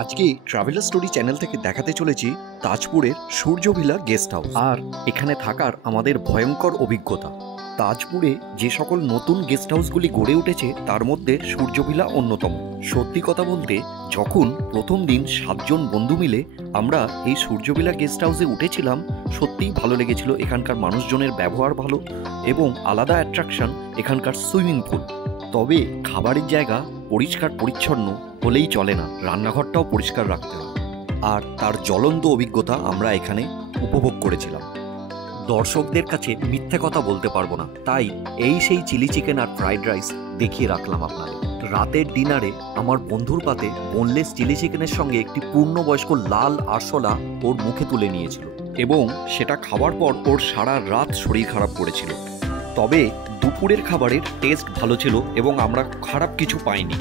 আজকে traveller story channel থেকে দেখাতে চলেছি তাজপুরের সূর্য ভিলা গেস্ট হাউস আর এখানে থাকার আমাদের ভয়ঙ্কর অভিজ্ঞতা। তাজপুরে যে সকল নতুন গেস্ট হাউসগুলি গড়ে উঠেছে তার মধ্যে সূর্য ভিলা অন্যতম। সত্যি কথা বলতে যখন প্রথম দিন 7 জন বন্ধু মিলে আমরা এই সূর্য ভিলা গেস্ট হাউসে উঠেছিলাম, সত্যিই ভালো লেগেছিল। এখানকার মানুষজনের ব্যবহার ভালো এবং আলাদা অ্যাট্রাকশন এখানকার সুইমিং পুল। তবে খাবারের জায়গা পরিষ্কার পরিচ্ছন্ন হলেই চলে না, রান্নাঘরটাও পরিষ্কার রাখতে হবে। আর তার জ্বলন্ত অভিজ্ঞতা আমরা এখানে উপভোগ করেছিলাম। দর্শকদের কাছে মিথ্যে কথা বলতে পারবো না, তাই এই সেই চিলি চিকেন আর ফ্রাইড রাইস দেখিয়ে রাখলাম আপনাদের। রাতের ডিনারে আমার বন্ধুর পাতে বোনলেস চিলি চিকেনের সঙ্গে একটি পূর্ণবয়স্ক লাল আরশোলা ওর মুখে তুলে নিয়েছিল এবং সেটা খাওয়ার পর ওর সারা রাত শরীর খারাপ করেছিল। তবে দুপুরের খাবারের টেস্ট ভালো ছিল এবং আমরা খারাপ কিছু পাইনি।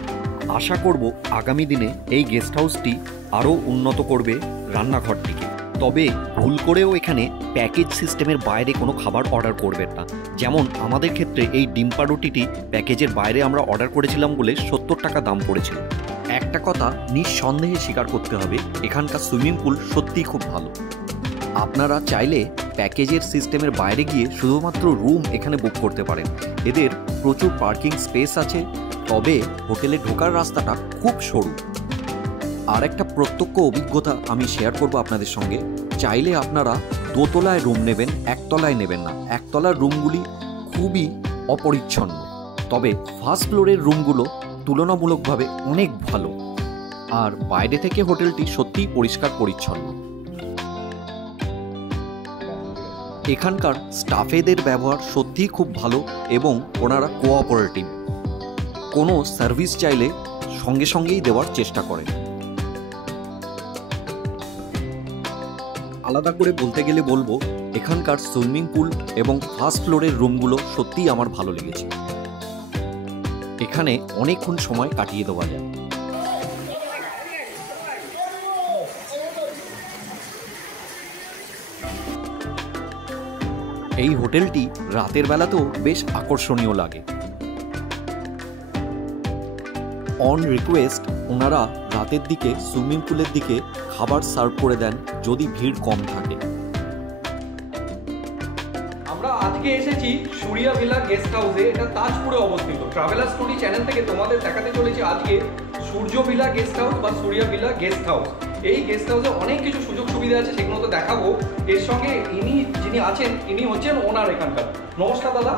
আশা করব আগামী দিনে এই গেস্ট হাউসটি আরও উন্নত করবে রান্নাঘরটিকে। তবে ভুল করেও এখানে প্যাকেজ সিস্টেমের বাইরে কোনো খাবার অর্ডার করবেন না। যেমন আমাদের ক্ষেত্রে এই ডিম্পা রুটিটি প্যাকেজের বাইরে আমরা অর্ডার করেছিলাম বলে 70 টাকা দাম পড়েছিল। একটা কথা নিঃসন্দেহে স্বীকার করতে হবে, এখানকার সুইমিং পুল সত্যিই খুব ভালো। আপনারা চাইলে প্যাকেজের সিস্টেমের বাইরে গিয়ে শুধুমাত্র রুম এখানে বুক করতে পারেন। এদের প্রচুর পার্কিং স্পেস আছে, তবে হোটেলে ঢোকার রাস্তাটা খুব সরু। আর একটা প্রত্যক্ষ অভিজ্ঞতা আমি শেয়ার করব আপনাদের সঙ্গে। চাইলে আপনারা দোতলায় রুম নেবেন, একতলায় নেবেন না। একতলার রুমগুলি খুবই অপরিচ্ছন্ন, তবে ফার্স্ট ফ্লোরের রুমগুলো তুলনামূলকভাবে অনেক ভালো। আর বাইরে থেকে হোটেলটি সত্যিই পরিষ্কার পরিচ্ছন্ন। এখানকার স্টাফেদের ব্যবহার সত্যিই খুব ভালো এবং ওনারা কোঅপারেটিভ। কোনো সার্ভিস চাইলে সঙ্গে সঙ্গেই দেওয়ার চেষ্টা করেন। আলাদা করে বলতে গেলে বলবো এখানকার সুইমিং পুল এবং ফার্স্ট ফ্লোরের রুমগুলো সত্যিই আমার ভালো লেগেছে। এখানে অনেকক্ষণ সময় কাটিয়ে দেওয়া যায়। এই হোটেলটি রাতের বেলাতেও বেশ আকর্ষণীয় লাগে। অন রিকোয়েস্ট ওনারা রাতের দিকে সুইমিং পুলের দিকে খাবার সার্ভ করে দেন যদি ভিড় কম থাকে। আমরা আজকে এসেছি সূর্য ভিলা গেস্ট হাউসে, এটা তাজপুরে অবস্থিত। ট্রাভেলার স্টোরি চ্যানেল থেকে তোমাদের দেখাতে চলেছি আজকে সূর্য ভিলা গেস্ট হাউস বা সূর্য ভিলা গেস্ট হাউস। এই গেস্ট হাউসে অনেক কিছু সুযোগ সুবিধা আছে, সেগুলো তো দেখাবো। এর সঙ্গে ইনি যিনি আছেন ইনি হচ্ছেন ওনার এখানকার। নমস্কার দাদা,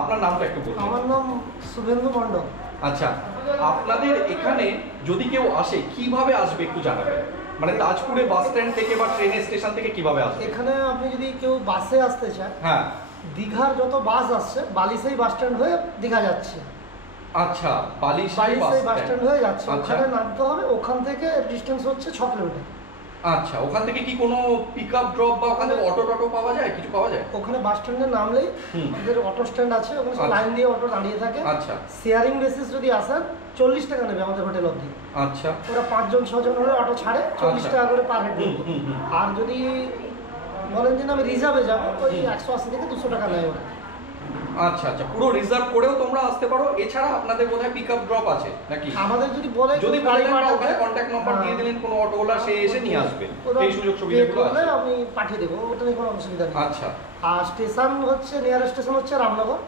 আপনার নামটা একটু বলুন। আমার নাম শুভেন্দু মণ্ডল। আচ্ছা, আপনাদের এখানে যদি কেউ আসে কিভাবে আসবে একটু জানাবেন? মানে তাজপুরে বাস স্ট্যান্ড থেকে বা ট্রেনের স্টেশন থেকে কিভাবে আসবে? এখানে আপনি যদি কেউ বাসে আসতে চান, হ্যাঁ, দীঘার যত বাস আসছে বালিশাই বাস স্ট্যান্ড হয়ে দীঘা যাচ্ছে। আচ্ছা, বালিশাই বাস স্ট্যান্ড হয়ে যাচ্ছে, আচ্ছা। ওখানে নামতে হবে। ওখান থেকে ডিস্টেন্স হচ্ছে 6 কিলোমিটার। আচ্ছা, ওখান থেকে কি কোনো পিক আপ ড্রপ বা ওখানে অটো টটো পাওয়া যায়, কিছু পাওয়া যায়? ওখানে বাস স্ট্যান্ডে নামলেই আমাদের অটো স্ট্যান্ড আছে, ওখানে আচ্ছা। লাইন দিয়ে অটো দাঁড়িয়ে থাকে। আচ্ছা, শেয়ারিং বেসিস যদি আসেন 40 টাকা নেবে আমাদের হোটেল অবধি। আচ্ছা, ওরা 5 জন 6 জন হলে অটো ছাড়ে 40 টাকা করে পার হেড। আর যদি বলেন যে আমি রিজার্ভে যাবো, ওই 180 থেকে 200 টাকা নেয় ওরা। আচ্ছা আচ্ছা, পুরো রিজার্ভ করেও তোমরা আসতে পারো। এছাড়া আপনাদের বোধহয় পিক আপ ড্রপ আছে নাকি? আমাদের যদি বলে যদি গাড়ি ভাড়া ওখানে কন্ট্যাক্ট নাম্বার দিয়ে দিলেন, কোনো অটোওয়ালা সে এসে নিয়ে আসবে, এই সুযোগ সুবিধাগুলো আছে। আমি পাঠিয়ে দেবো, ওটা নিয়ে কোনো অসুবিধা নেই। আচ্ছা, আর স্টেশন হচ্ছে নিয়ারেস্ট স্টেশন হচ্ছে রামনগর।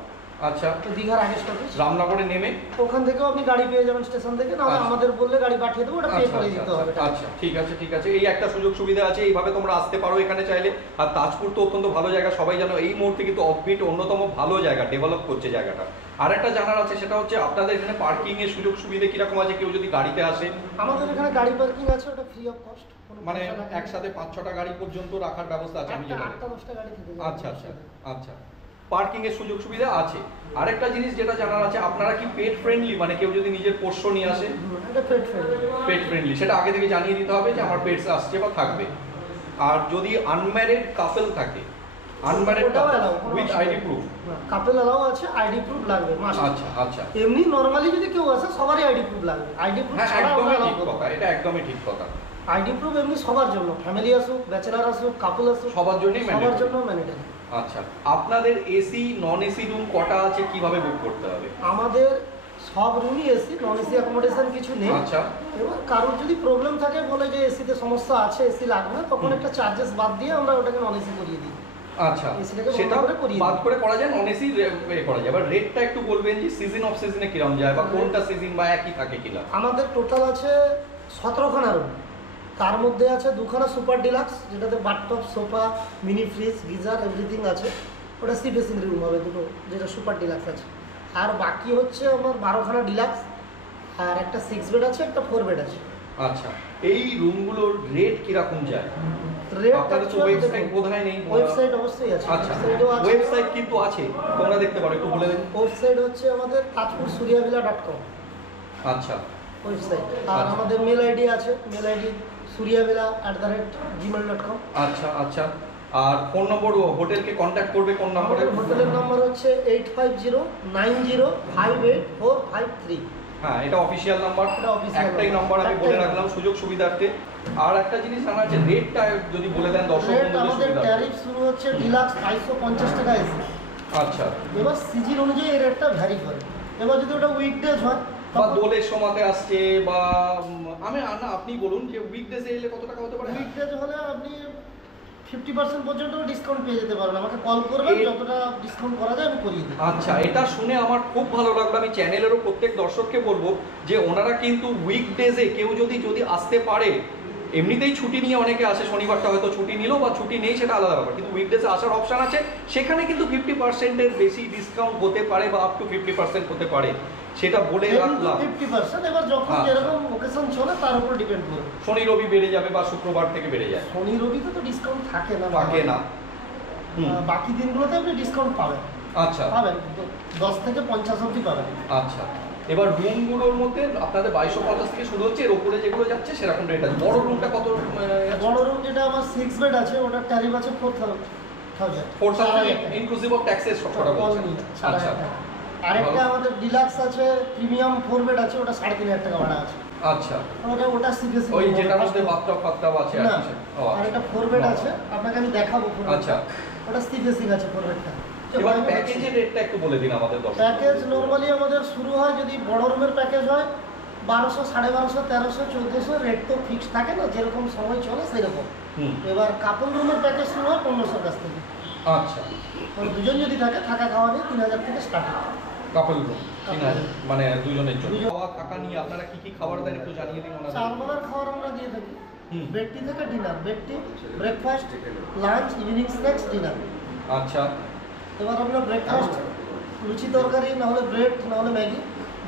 আচ্ছা, তো দীঘার আগে স্টপেজ রামনগরে নেমে ওখান থেকেও আপনি গাড়ি পেয়ে যাবেন স্টেশন থেকে, না আমাদের বললে গাড়ি পাঠিয়ে দেবো, ওটা পে করে দিতে হবে। আচ্ছা, ঠিক আছে ঠিক আছে, এই একটা সুযোগ সুবিধা আছে, এইভাবে তোমরা আসতে পারো এখানে চাইলে। আর তাজপুর তো অত্যন্ত ভালো জায়গা, সবাই জানো। এই মুহূর্তে কিন্তু অফবিট অন্যতম ভালো জায়গা, ডেভেলপ করছে জায়গাটা। আর একটা জানার আছে, সেটা হচ্ছে আপনাদের এখানে পার্কিং এর সুযোগ সুবিধা কিরকম আছে? কেউ যদি গাড়িতে আসে? আমাদের এখানে গাড়ি পার্কিং আছে, ওটা ফ্রি অফ কস্ট। মানে একসাথে 5-6টা গাড়ি পর্যন্ত রাখার ব্যবস্থা আছে? আমি জানি 8-10টা গাড়ি থেকে। আচ্ছা আচ্ছা আচ্ছা, পার্কিং এর সুযোগ সুবিধা আছে। আরেকটা জিনিস যেটা জানার আছে, আপনারা কি পেট ফ্রেন্ডলি? মানে কেউ যদি নিজের পোষ্য নিয়ে আসে, এটা পেট ফ্রেন্ডলি। পেট ফ্রেন্ডলি সেটা আগে থেকে জানিয়ে দিতে হবে যে আমার পেটস আসছে বা থাকবে। আর যদি আনম্যারিড কাপল থাকে, unmarried with ID proof, couple allow আছে, আইডি প্রুফ লাগবে মাস্ট। আচ্ছা আচ্ছা, এমনি নরমালি যদি কেউ আসে সবারই আইডি প্রুফ লাগবে। আইডি প্রুফ হ্যাঁ, একদমই ঠিক কথা, এটা একদমই ঠিক কথা। আইডি প্রুফ এমনি সবার জন্য, ফ্যামিলি আসুক, ব্যাচেলার আসুক, কাপল আসুক, সবার জন্যই ম্যান্ডেটরি। আচ্ছা, আপনাদের এসি নন এসি রুম কটা আছে, কিভাবে বুক করতে হবে? আমাদের সব রুমই এসি, নন এসি অ্যাকোমোডেশন কিছু নেই। আচ্ছা। এবার কারোর যদি প্রবলেম থাকে বলে যে এসিতে সমস্যা আছে, এসি লাগবে না, তখন একটা চার্জেস বাদ দিয়ে আমরা ওটাকে নন এসি করিয়ে দিই। আচ্ছা, এসিটাকে বন্ধ সেটা করে করিয়ে বাদ দিই। করে করা যায়, নন এসি করা যায়। এবার রেটটা একটু বলবেন যে সিজন অফ সিজনে কিরকম যায় বা কোনটা সিজন বা একই থাকে কিনা? আমাদের টোটাল আছে 17খানা রুম। তার মধ্যে আছে 2খানা সুপার ডিলাক্স, যেটাতে bathtub, sofa, mini fridge, geyser everything আছে। ওটা সি ফেসিং রুম হবে দুটো, যেটা সুপার ডিলাক্স আছে। আর বাকি হচ্ছে আমার 12খানা ডিলাক্স, আর একটা 6 বেড আছে, একটা 4 বেড আছে। আচ্ছা, এই রুমগুলোর রেট কিরকম যায়? রেট আপনাদের তো ওয়েবসাইট বোধহয় নেই। ওয়েবসাইট অবশ্যই আছে। আচ্ছা, ওয়েবসাইটও আছে। ওয়েবসাইট কিন্তু আছে, তোমরা দেখতে পারো, একটু বলে দিন। ওয়েবসাইট হচ্ছে আমাদের tajpursuriyavilla.com আচ্ছা ওয়েবসাইট। আর আচ্ছা। আমাদের মেল আইডি আছে, মেল আইডি suriyavilla@gmail.com। আচ্ছা আচ্ছা। আর ফোন নম্বর, হোটেলকে কন্ট্যাক্ট করবে কোন নম্বরে? আমাদের হোটেলের নাম্বার হচ্ছে 8509058453। হ্যাঁ, এটা অফিসিয়াল নাম্বার। এটা official একটাই number। নাম্বার আমি একটাই বলে number। রাখলাম সুযোগ সুবিধার্থে। আর একটা জিনিস জানা আছে, রেটটা যদি বলে দেন দর্শক রেট বন্ধুদের আমাদের সুবিধা। ট্যারিফ শুরু হচ্ছে ডিলাক্স 250 টাকা এসি। আচ্ছা। এবার সিজন অনুযায়ী এই রেটটা ভ্যারি করে। এবার যদি ওটা উইকডেজ হয় বা দোলের সময়তে আসছে বা আমি না, আপনি বলুন যে উইকডেজে এলে কত টাকা হতে পারে? উইকডেজ হলে আপনি 50% পর্যন্ত ডিসকাউন্ট পেয়ে যেতে পারবেন। আমাকে কল করবেন, যতটা ডিসকাউন্ট করা যায় আমি করিয়ে দিই। আচ্ছা, এটা শুনে আমার খুব ভালো লাগলো। আমি চ্যানেলেরও প্রত্যেক দর্শককে বলবো যে ওনারা কিন্তু উইকডেজে কেউ যদি আসতে পারে, এমনিতেই ছুটি নিয়ে অনেকে আসে, শনিবারটা হয়তো ছুটি নিল বা ছুটি নেই সেটা আলাদা ব্যাপার, কিন্তু উইকডেজে আসার অপশান আছে। সেখানে কিন্তু 50%-এর বেশি ডিসকাউন্ট হতে পারে বা আপ টু 50% হতে পারে, সেটা বলে রাখলাম। 50%। এবার যখন আচ্ছা। যেরকম লোকেশন চলে তার উপর ডিপেন্ড করবে। শনি রবি বেড়ে যাবে বা শুক্রবার থেকে বেড়ে যায়। শনি রবিতে তো ডিসকাউন্ট থাকে না। থাকে না। বাকি দিনগুলোতে আপনি ডিসকাউন্ট পাবেন। আচ্ছা পাবেন 10 থেকে 50 অবধি পাবেন। আচ্ছা। এবার রুমগুলোর মধ্যে আপনাদের 2250 থেকে শুরু হচ্ছে, এর উপরে যেগুলো যাচ্ছে সেরকম রেট আছে। বড় রুমটা কত? বড় রুম যেটা আমার 6 বেড আছে, ওটার ট্যারিফ আছে 4000। 4000 ইনক্লুসিভ অফ ট্যাক্সেস সব করা বলছেন। আচ্ছা। আরেকটা ভালো। আমাদের ডিলাক্স আছে, প্রিমিয়াম 4 বেড আছে, ওটা 3500 টাকা ভাড়া আছে। আচ্ছা, ওটা সিরিয়াসলি ওই যেটার মধ্যে বাথটব ফাথটব আছে না। আর কিছু? ও আর আচ্ছা। এটা 4 বেড আছে, আপনাকে আমি দেখাবো 4 বেড। আচ্ছা। ওটা সিরিয়াসলি আছে 4 বেডটা। এবার প্যাকেজের রেটটা একটু বলে দিন আমাদের দর্শক। প্যাকেজ নরমালি আমাদের শুরু হয়, যদি বড় রুমের প্যাকেজ হয় 1200, 1250, 1300, 1400। রেট তো ফিক্সড থাকে না, যেরকম সময় চলে সেরকম। এবার কাপল রুমের প্যাকেজ শুরু হয় 1500 কাছ থেকে। আচ্ছা। দুজন যদি থাকে, থাকা খাওয়া নিয়ে 3000 থেকে স্টার্ট হয়। কাপল রুম মানে দুজনের জন্য। খাওয়া থাকা নিয়ে আপনারা কি কি খাবার দেন একটু জানিয়ে দিন ওনাদের। 4 বেলার খাবার আমরা দিয়ে থাকি। বেড টি থেকে dinner, bed tea, breakfast, lunch, evening snacks, dinner. আচ্ছা। এবার আপনার ব্রেকফাস্ট লুচি তরকারি, না হলে ব্রেড, না হলে ম্যাগি।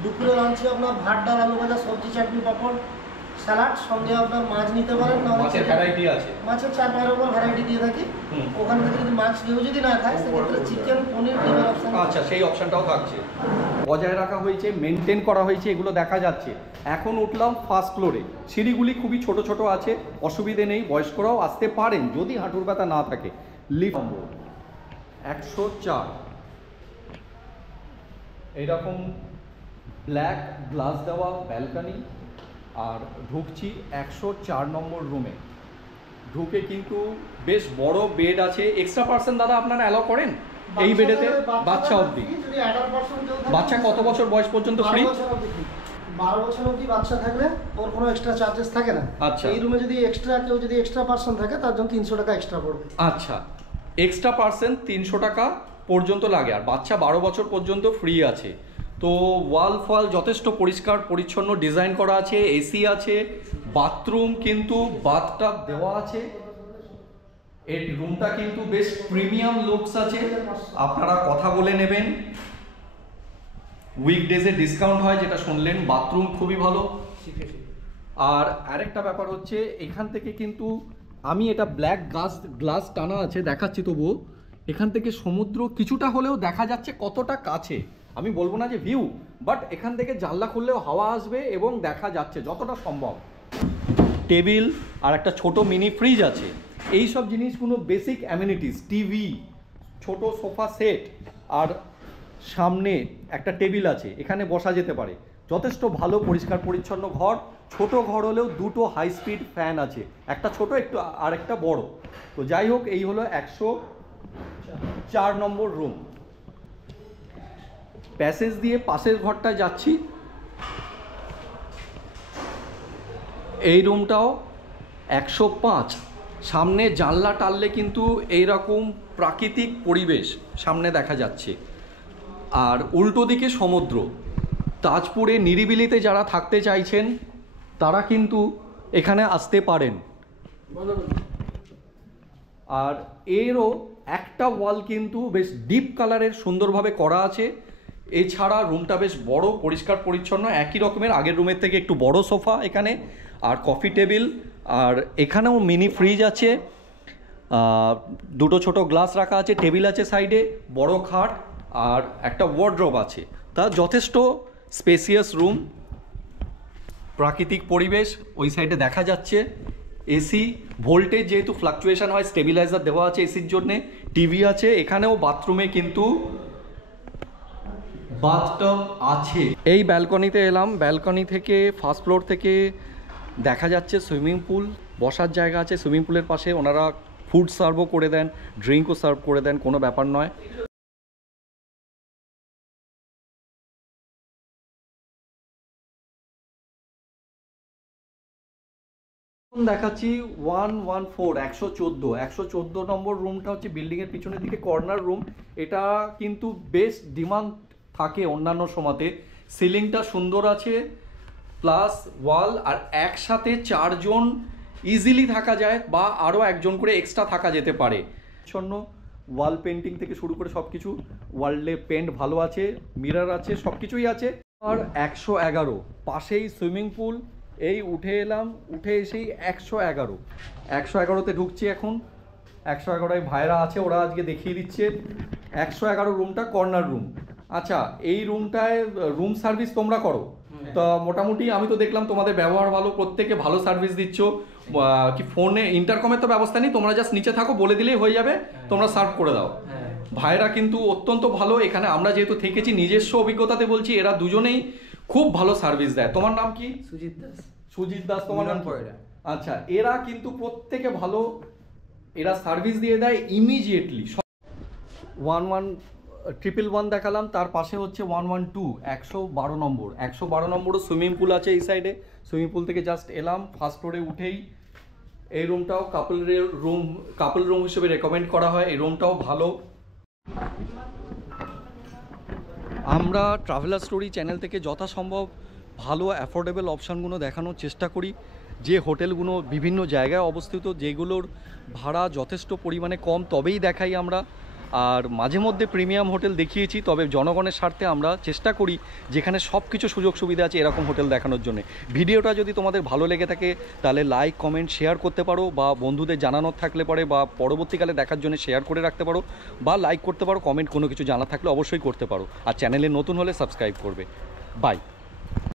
দুপুরে লাঞ্চে আপনার ভাত, ডাল, আলু ভাজা, সবজি, চাটনি, পাঁপড়, স্যালাড। সঙ্গে আপনার মাছ নিতে পারেন, না হলে মাছের ভ্যারাইটি আছে। মাছের 4-5 রকম ভ্যারাইটি দিয়ে থাকি। ওখান থেকে যদি মাছ কেউ যদি না খায়, সেক্ষেত্রে চিকেন, পনির, ডিমের অপশন। আচ্ছা, সেই অপশনটাও থাকছে। বজায় রাখা হয়েছে, মেনটেন করা হয়েছে, এগুলো দেখা যাচ্ছে। এখন উঠলাম ফার্স্ট ফ্লোরে। সিঁড়িগুলি খুবই ছোট ছোট আছে, অসুবিধে নেই, বয়স্করাও আসতে পারেন যদি হাঁটুর ব্যথা না থাকে। লিফট নম্বর 104, এইরকম ব্ল্যাক গ্লাস দেওয়া ব্যালকনি। আর ঢুকছি 104 নম্বর রুমে। ঢুকে কিন্তু বেশ বড় বেড আছে। এক্সট্রা পার্সন দাদা আপনারা অ্যালাউ করেন এই বেডেতে? বাচ্চা অবধি? বাচ্চা কত বছর বয়স পর্যন্ত ফ্রি? 12 বছর অবধি বাচ্চা থাকলে ওর কোনো এক্সট্রা চার্জেস থাকে না। আচ্ছা। এই রুমে যদি কেউ যদি এক্সট্রা পার্সন থাকে, তার জন্য 300 টাকা এক্সট্রা পড়বে। আচ্ছা, এক্সট্রা পার্সন 300 টাকা পর্যন্ত লাগে, আর বাচ্চা 12 বছর পর্যন্ত ফ্রি আছে। তো ওয়াল ফল যথেষ্ট পরিষ্কার পরিচ্ছন্ন ডিজাইন করা আছে, এসি আছে, বাথরুম কিন্তু বাথটাব দেওয়া আছে। এই রুমটা কিন্তু বেশ প্রিমিয়াম লুকস আছে, আপনারা কথা বলে নেবেন। উইকডেজে ডিসকাউন্ট হয় যেটা শুনলেন। বাথরুম খুবই ভালো। আর আরেকটা ব্যাপার হচ্ছে, এখান থেকে কিন্তু আমি এটা ব্ল্যাক গ্লাস টানা আছে দেখাচ্ছি, তবুও এখান থেকে সমুদ্র কিছুটা হলেও দেখা যাচ্ছে কতটা কাছে। আমি বলবো না যে ভিউ, বাট এখান থেকে জানলা খুললেও হাওয়া আসবে এবং দেখা যাচ্ছে যতটা সম্ভব। টেবিল আর একটা ছোট মিনি ফ্রিজ আছে। এই সব জিনিসগুলো বেসিক অ্যামিনিটিস। টিভি, ছোট সোফা সেট, আর সামনে একটা টেবিল আছে, এখানে বসা যেতে পারে। যথেষ্ট ভালো পরিষ্কার পরিচ্ছন্ন ঘর। ছোট ঘর হলেও দুটো হাই স্পিড ফ্যান আছে, একটা ছোট একটু আর একটা বড়। তো যাই হোক, এই হলো 104 নম্বর রুম। প্যাসেজ দিয়ে পাশের ঘরটায় যাচ্ছি। এই রুমটাও 105। সামনে জানলা টানলে কিন্তু এইরকম প্রাকৃতিক পরিবেশ সামনে দেখা যাচ্ছে, আর উল্টো দিকে সমুদ্র। তাজপুরে নিরিবিলিতে যারা থাকতে চাইছেন তারা কিন্তু এখানে আসতে পারেন। আর এরও একটা ওয়াল কিন্তু বেশ ডিপ কালারের সুন্দরভাবে করা আছে। এছাড়া রুমটা বেশ বড়, পরিষ্কার পরিচ্ছন্ন, একই রকমের আগের রুমের থেকে একটু বড় সোফা এখানে, আর কফি টেবিল, আর এখানেও মিনি ফ্রিজ আছে, দুটো ছোট গ্লাস রাখা আছে, টেবিল আছে সাইডে, বড় খাট আর একটা ওয়ার্ড্রোব আছে। তা যথেষ্ট স্পেসিয়াস রুম, প্রাকৃতিক পরিবেশ ওই সাইডে দেখা যাচ্ছে। এসি, ভোল্টেজ যেহেতু ফ্লাকচুয়েশন হয়, স্টেবিলাইজার দেওয়া আছে এসির জন্যে, টিভি আছে, এখানেও বাথরুমে কিন্তু বাথটব আছে। এই ব্যালকনিতে এলাম, ব্যালকনি থেকে ফার্স্ট ফ্লোর থেকে দেখা যাচ্ছে সুইমিং পুল, বসার জায়গা আছে। সুইমিং পুলের পাশে ওনারা ফুড সার্ভও করে দেন, ড্রিঙ্কও সার্ভ করে দেন, কোনো ব্যাপার নয়। দেখাচ্ছি 114 114 নম্বর রুমটা হচ্ছে বিল্ডিংয়ের পিছনের দিকে কর্নার রুম। এটা কিন্তু বেশ ডিমান্ড থাকে অন্যান্য সময়তে। সিলিংটা সুন্দর আছে, প্লাস ওয়াল, আর একসাথে 4 জন ইজিলি থাকা যায়, বা আরও একজন করে এক্সট্রা থাকা যেতে পারে। জন্য ওয়াল পেন্টিং থেকে শুরু করে সব কিছু, ওয়ালে পেন্ট ভালো আছে, মিরর আছে, সব কিছুই আছে। আর 111 পাশেই সুইমিং পুল। এই উঠে এলাম, উঠে এসেই 111তে ঢুকছি এখন। 111 ভাইরা আছে, ওরা আজকে দেখিয়ে দিচ্ছে। 111 রুমটা কর্নার রুম। আচ্ছা, এই রুমটায় রুম সার্ভিস তোমরা করো তো? মোটামুটি আমি তো দেখলাম তোমাদের ব্যবহার ভালো, প্রত্যেকে ভালো সার্ভিস দিচ্ছ। কি ফোনে ইন্টারকমের তো ব্যবস্থা নেই, তোমরা জাস্ট নিচে থাকো, বলে দিলেই হয়ে যাবে, তোমরা সার্ভ করে দাও। ভাইরা কিন্তু অত্যন্ত ভালো। এখানে আমরা যেহেতু থেকেছি, নিজস্ব অভিজ্ঞতাতে বলছি, এরা দুজনেই খুব ভালো সার্ভিস দেয়। তোমার নাম কি? সুজিত দাস। সুজিত দাস, তোমার নাম? আচ্ছা, এরা কিন্তু প্রত্যেকে ভালো, এরা সার্ভিস দিয়ে দেয় ইমিডিয়েটলি। 111 দেখালাম, তার পাশে হচ্ছে 112 112 নম্বরও সুইমিং পুল আছে এই সাইডে। সুইমিং পুল থেকে জাস্ট এলাম, ফার্স্ট ফ্লোরে উঠেই এই রুমটাও কাপল রুম হিসেবে রেকমেন্ড করা হয়। এই রুমটাও ভালো। আমরা ট্রাভেলার স্টোরি চ্যানেল থেকে যথাসম্ভব ভালো অ্যাফোর্ডেবল অপশানগুলো দেখানোর চেষ্টা করি। যে হোটেলগুলো বিভিন্ন জায়গায় অবস্থিত, যেগুলোর ভাড়া যথেষ্ট পরিমাণে কম, তবেই দেখাই আমরা। আর মাঝে মধ্যে প্রিমিয়াম হোটেল দেখিয়েছি, তবে জনগণের স্বার্থে আমরা চেষ্টা করি যেখানে সব কিছু সুযোগ সুবিধা আছে এরকম হোটেল দেখানোর জন্য। ভিডিওটা যদি তোমাদের ভালো লেগে থাকে তাহলে লাইক, কমেন্ট, শেয়ার করতে পারো, বা বন্ধুদের জানানোর থাকলে পরে বা পরবর্তীকালে দেখার জন্য শেয়ার করে রাখতে পারো, বা লাইক করতে পারো, কমেন্ট কোনো কিছু জানা থাকলে অবশ্যই করতে পারো। আর চ্যানেলে নতুন হলে সাবস্ক্রাইব করবে। বাই।